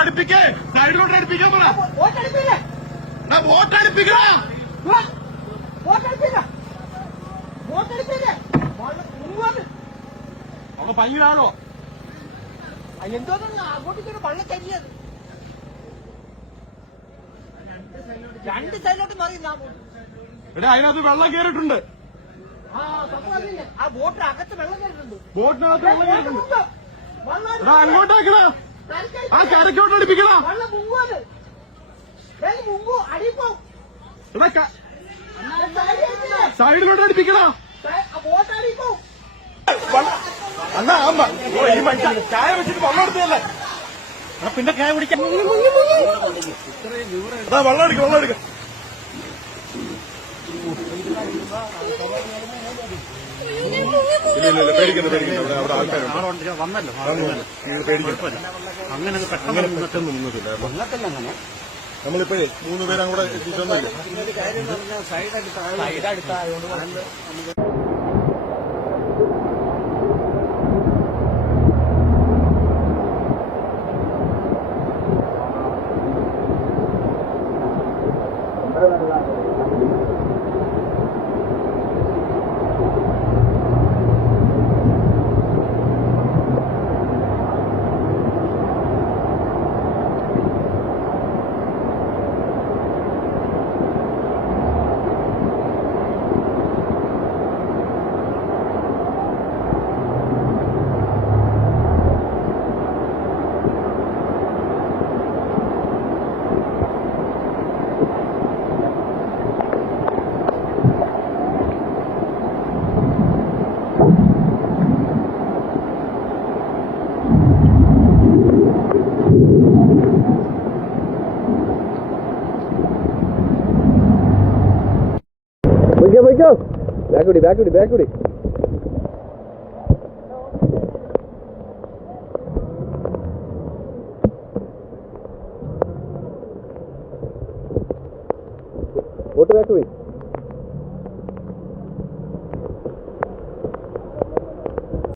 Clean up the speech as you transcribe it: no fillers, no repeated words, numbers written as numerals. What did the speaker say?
അടുപ്പിക്കേ സൈഡിലോട്ട് അടുപ്പിക്കാൻ പറ. ഒക്കെ ഭയങ്കരാണോ എന്തോ അങ്ങോട്ടേക്ക് വള്ളം കരിയത് രണ്ട് സൈഡിലോട്ട് മാറി. ഇവിടെ അതിനകത്ത് വെള്ളം കയറിയിട്ടുണ്ട്. ആ ബോട്ടിന് അകത്ത് വെള്ളം കയറിയിട്ടുണ്ട്. ബോട്ടിനകത്ത് വെള്ളം കയറിയിട്ടുണ്ട്. എടാ അങ്ങോട്ടേക്കണ ആ കരക്കോട്ട് അടുപ്പിക്കണ. വെള്ളം മുങ്ങുന്നത് മുങ്ങു അടിപ്പോ. എടാ സൈഡിലോട്ട് അടുപ്പിക്കണ. ബോട്ട് അടിപ്പോ. അന്നാ ഈ മനുഷ്യൻ ചായ വെച്ചിട്ട് വെള്ളം എടുത്തല്ലേ. പിന്നെ ചായ കുടിക്കാം. വെള്ളം എടുക്ക വെള്ളം എടുക്ക. ഇല്ല പേടിക്കുന്നു അവിടെ ആൾക്കാരുണ്ട് വന്നല്ലോ പേടിക്കുന്നു. അങ്ങനെ പെട്ടെന്ന് നിന്നിട്ടില്ല. നമ്മളിപ്പോഴേ 3 പേരും കൂടെ എത്തിച്ചൊന്നുമില്ല. Side അടുത്തായതുകൊണ്ട് ബാക്കുടി boat ബാക്കുടി.